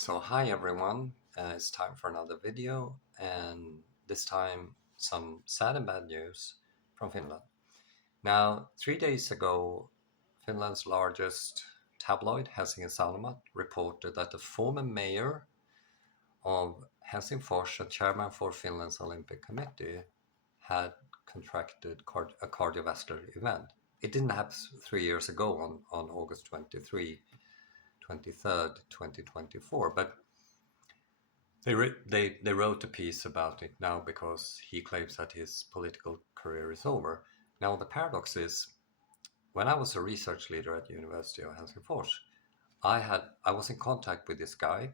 So hi everyone, it's time for another video, and this time some sad and bad news from Finland. Now, 3 days ago, Finland's largest tabloid, Helsingin Sanomat, reported that the former mayor of Helsingfors, a chairman for Finland's Olympic Committee, had contracted a cardiovascular event. It didn't happen 3 years ago on August 23rd, 2024, but they wrote a piece about it now because he claims that his political career is over. Now the paradox is, when I was a research leader at the University of Helsingfors, I was in contact with this guy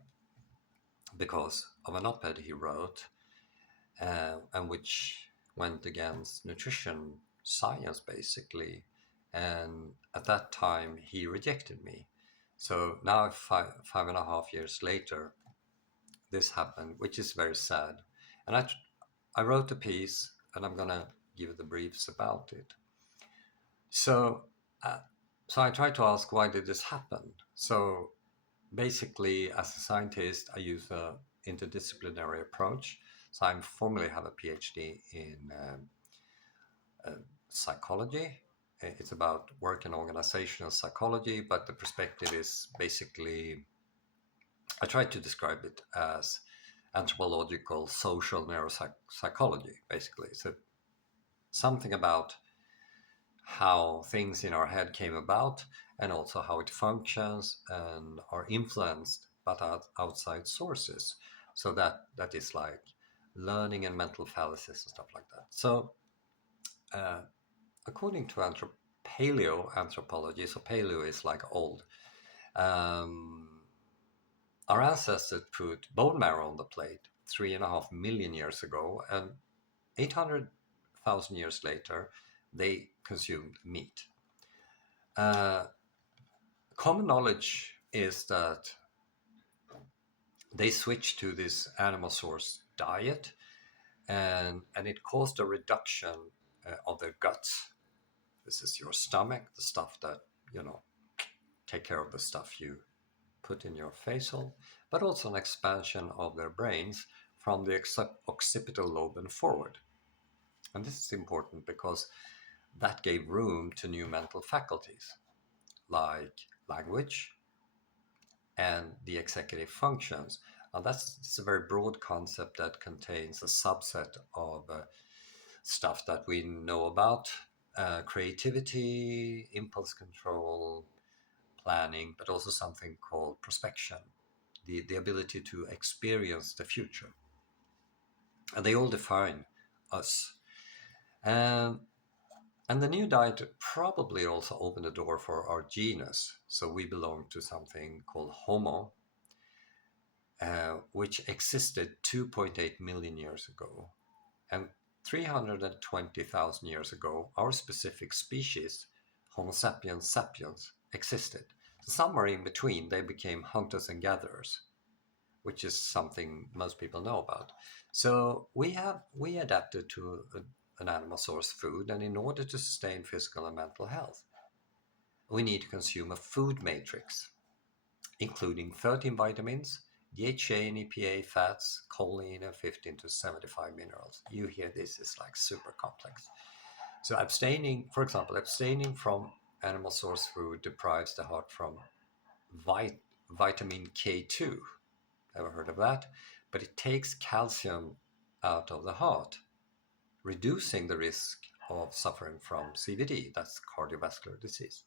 because of an op-ed he wrote, and which went against nutrition science basically. And at that time, he rejected me. So now, 5.5 years later, this happened, which is very sad. And I wrote a piece, and I'm gonna give the briefs about it. So, uh, so I tried to ask, why did this happen? So basically, as a scientist, I use a interdisciplinary approach. So I formally have a PhD in psychology. It's about work and organizational psychology, but the perspective is basically, I try to describe it as anthropological social neuropsychology, basically. So something about how things in our head came about, and also how it functions and are influenced by outside sources. So that is like learning and mental fallacies and stuff like that. So uh, according to paleoanthropology, so paleo is like old, um, our ancestors put bone marrow on the plate 3.5 million years ago, and 800,000 years later, they consumed meat. Common knowledge is that they switched to this animal source diet, and it caused a reduction of their guts. This is your stomach, the stuff that, take care of the stuff you put in your face hole, but also an expansion of their brains from the occipital lobe and forward. And this is important because that gave room to new mental faculties like language and the executive functions. And it's a very broad concept that contains a subset of stuff that we know about: creativity, impulse control, planning, but also something called prospection, the ability to experience the future. And they all define us. Um, and the new diet probably also opened the door for our genus. So we belong to something called Homo, which existed 2.8 million years ago. And 320,000 years ago, our specific species, Homo sapiens sapiens, existed. So somewhere in between, they became hunters and gatherers, which is something most people know about. So we adapted to an animal source food, and in order to sustain physical and mental health, we need to consume a food matrix, including 13 vitamins, DHA and EPA, fats, choline, and 15 to 75 minerals. You hear this is like super complex. So for example, abstaining from animal source food deprives the heart from vitamin K2. Ever heard of that? But it takes calcium out of the heart, reducing the risk of suffering from CVD, that's cardiovascular disease.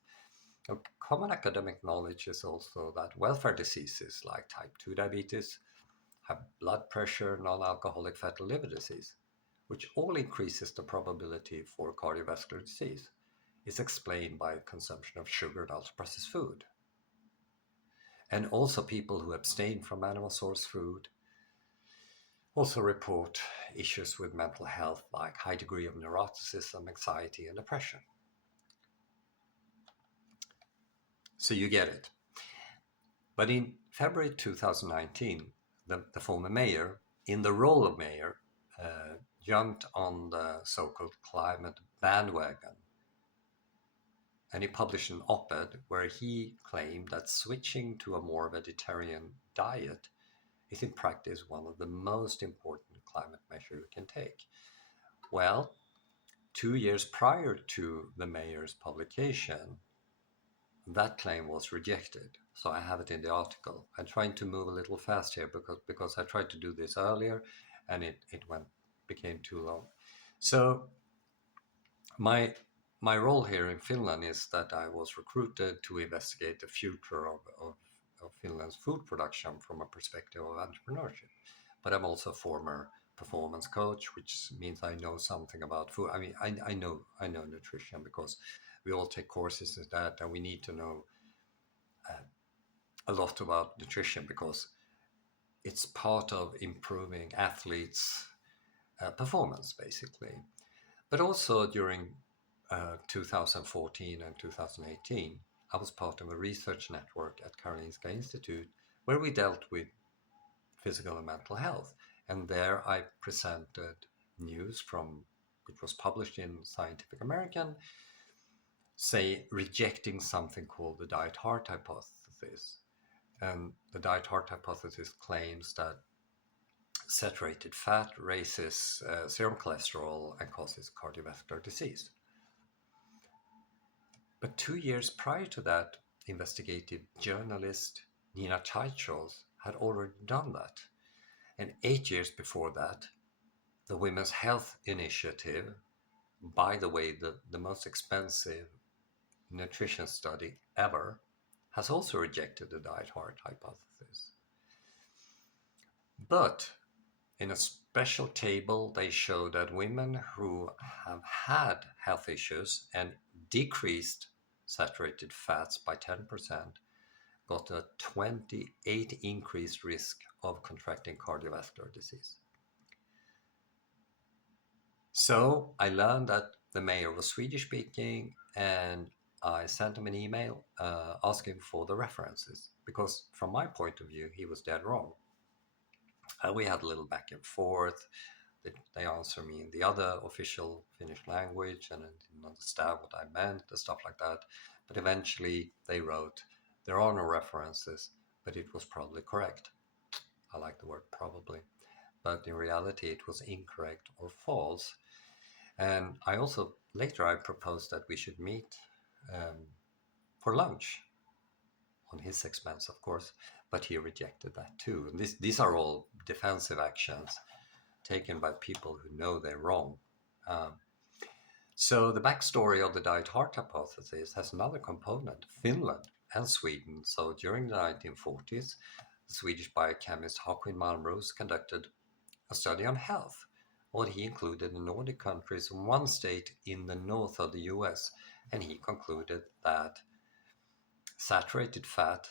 Now, common academic knowledge is also that welfare diseases like type 2 diabetes, high blood pressure, non-alcoholic fatty liver disease, which all increases the probability for cardiovascular disease, is explained by consumption of sugar and ultra-processed food. And also people who abstain from animal source food also report issues with mental health, like high degree of neuroticism, anxiety, and depression. So you get it. But in February 2019, the former mayor, in the role of mayor, jumped on the so-called climate bandwagon. And he published an op-ed where he claimed that switching to a more vegetarian diet is in practice one of the most important climate measures we can take. Well, 2 years prior to the mayor's publication, that claim was rejected. So I have it in the article. I'm trying to move a little fast here because I tried to do this earlier and it became too long. So my my role here in Finland is that I was recruited to investigate the future of Finland's food production from a perspective of entrepreneurship. But I'm also a former performance coach, which means I know something about food. I mean, I know nutrition because we all take courses in that, and we need to know a lot about nutrition because it's part of improving athletes' performance, basically. But also during 2014 and 2018, I was part of a research network at Karolinska Institute where we dealt with physical and mental health. And there I presented news from, which was published in Scientific American, say rejecting something called the diet heart hypothesis. And the diet heart hypothesis claims that saturated fat raises serum cholesterol and causes cardiovascular disease. But 2 years prior to that, investigative journalist Nina Teicholz had already done that. And 8 years before that, the Women's Health Initiative, by the way, the most expensive nutrition study ever, has also rejected the diet heart hypothesis. But in a special table, they show that women who have had health issues and decreased saturated fats by 10% got a 28 increased risk of contracting cardiovascular disease. So I learned that the mayor was Swedish speaking, and I sent him an email asking for the references because from my point of view, he was dead wrong. We had a little back and forth. They answered me in the other official Finnish language and I didn't understand what I meant and stuff like that. But eventually they wrote, there are no references, but it was probably correct. I like the word probably. But in reality, it was incorrect or false. And I also, later I proposed that we should meet for lunch on his expense, of course, but he rejected that too. And these are all defensive actions taken by people who know they're wrong. Um, so the backstory of the diet heart hypothesis has another component, Finland and Sweden. So during the 1940s, the Swedish biochemist Håkan Malmros conducted a study on health. What he included the Nordic countries and one state in the north of the US, and he concluded that saturated fat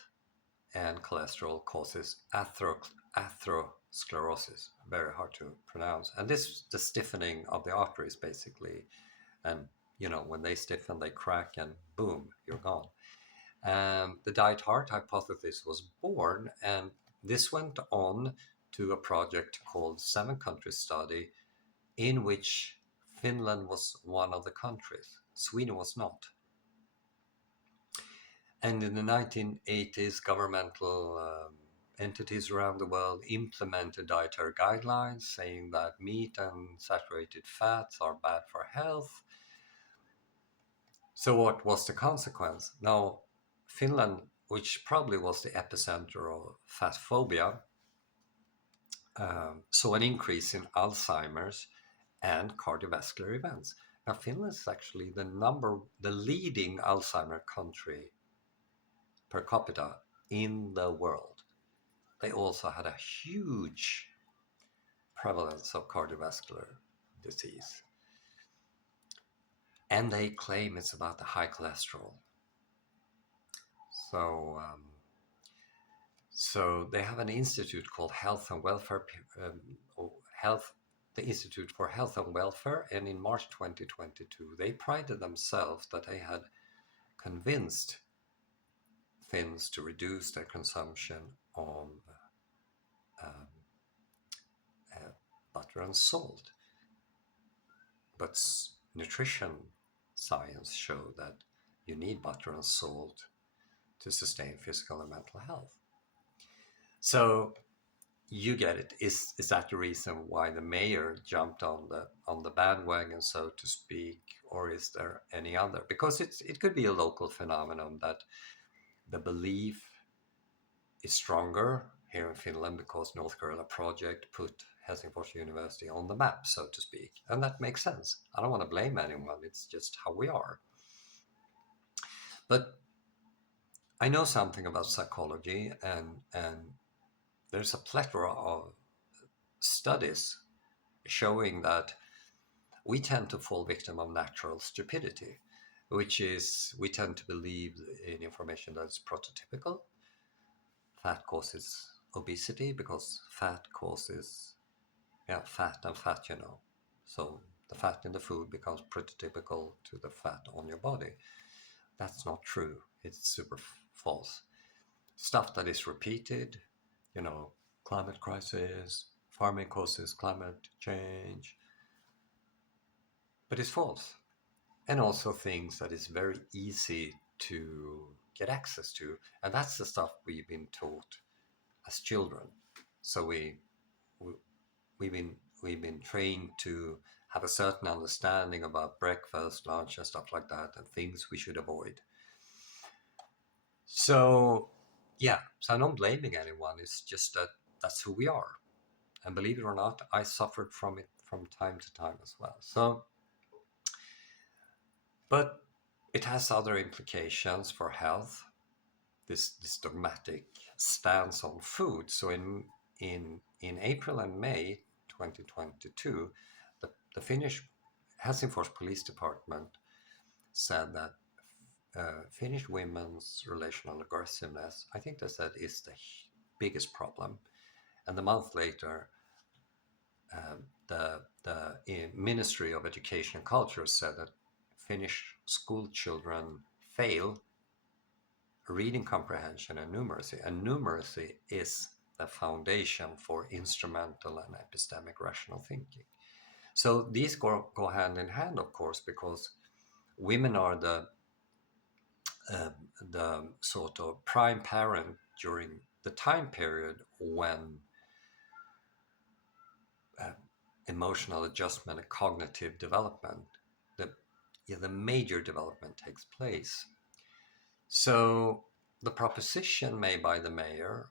and cholesterol causes atherosclerosis, very hard to pronounce. And this the stiffening of the arteries basically. And when they stiffen, they crack, and boom, you're gone. The diet heart hypothesis was born, and this went on to a project called 7-Country Study, in which Finland was one of the countries. Sweden was not. And in the 1980s, governmental entities around the world implemented dietary guidelines saying that meat and saturated fats are bad for health. So what was the consequence? Now, Finland, which probably was the epicenter of fat phobia, saw an increase in Alzheimer's and cardiovascular events. Now, Finland is actually the leading Alzheimer country per capita in the world. They also had a huge prevalence of cardiovascular disease. And they claim it's about the high cholesterol. So they have an institute called Health and Welfare, the Institute for Health and Welfare, and in March 2022, they prided themselves that they had convinced Finns to reduce their consumption of butter and salt. But nutrition science show that you need butter and salt to sustain physical and mental health. So you get it. Is that the reason why the mayor jumped on the bandwagon, so to speak, or is there any other? Because it could be a local phenomenon that the belief is stronger here in Finland because North Carolina Project put Helsingfors University on the map, so to speak, and that makes sense. I don't want to blame anyone. It's just how we are. But I know something about psychology, and there's a plethora of studies showing that we tend to fall victim of natural stupidity, which is we tend to believe in information that's prototypical. Fat causes obesity because fat causes, yeah, fat and fat, you know. So the fat in the food becomes prototypical to the fat on your body. That's not true. It's super false. Stuff that is repeated, you know, climate crisis, farming causes climate change, but it's false. And also things that is very easy to get access to. And that's the stuff we've been taught as children. So we we've been we've been trained to have a certain understanding about breakfast, lunch, and stuff like that, and things we should avoid. So yeah, so I'm not blaming anyone. It's just that that's who we are. And believe it or not, I suffered from it from time to time as well. So, but it has other implications for health. This dogmatic stance on food. So in April and May 2022, the Finnish Helsingfors Police Department said that Finnish women's relational aggressiveness, I think they said, is the biggest problem. And a month later, the Ministry of Education and Culture said that Finnish school children fail reading comprehension and numeracy. And numeracy is the foundation for instrumental and epistemic rational thinking. So these go hand in hand, of course, because women are the sort of prime parent during the time period when uh, emotional adjustment and cognitive development, the, yeah, the major development takes place. So the proposition made by the mayor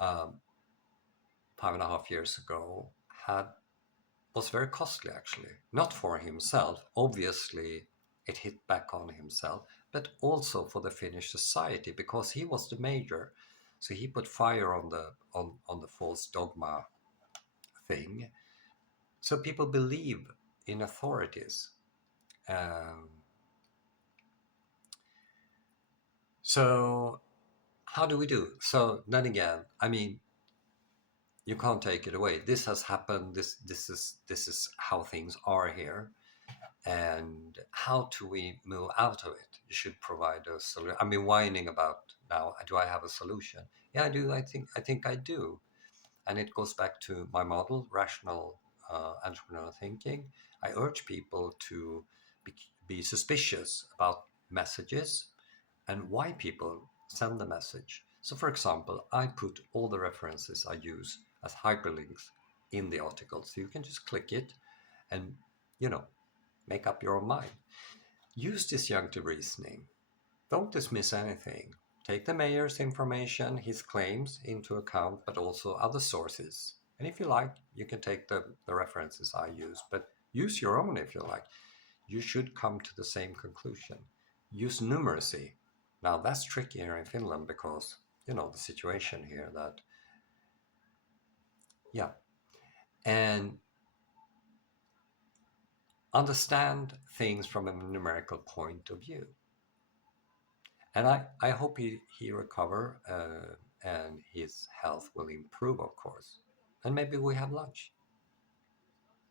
um, 5.5 years ago had was very costly, actually, not for himself. Obviously it hit back on himself, but also for the Finnish society because he was the mayor, so he put fire on the false dogma thing. So people believe in authorities. um, so how do we do? So then again, I mean, you can't take it away. This has happened. This is how things are here. And how do we move out of it? You should provide a solution. I mean, whining about now, do I have a solution? Yeah, I do. I think I do. And it goes back to my model, rational entrepreneurial thinking. I urge people to be suspicious about messages and why people send the message. So, for example, I put all the references I use as hyperlinks in the article. So you can just click it and, you know, make up your own mind. Use disjunctive reasoning. Don't dismiss anything. Take the mayor's information, his claims into account, but also other sources. And if you like, you can take the references I use, but use your own if you like. You should come to the same conclusion. Use numeracy. Now that's tricky here in Finland because, you know, the situation here that, yeah. And understand things from a numerical point of view. And I hope he recover and his health will improve, of course. And maybe we have lunch.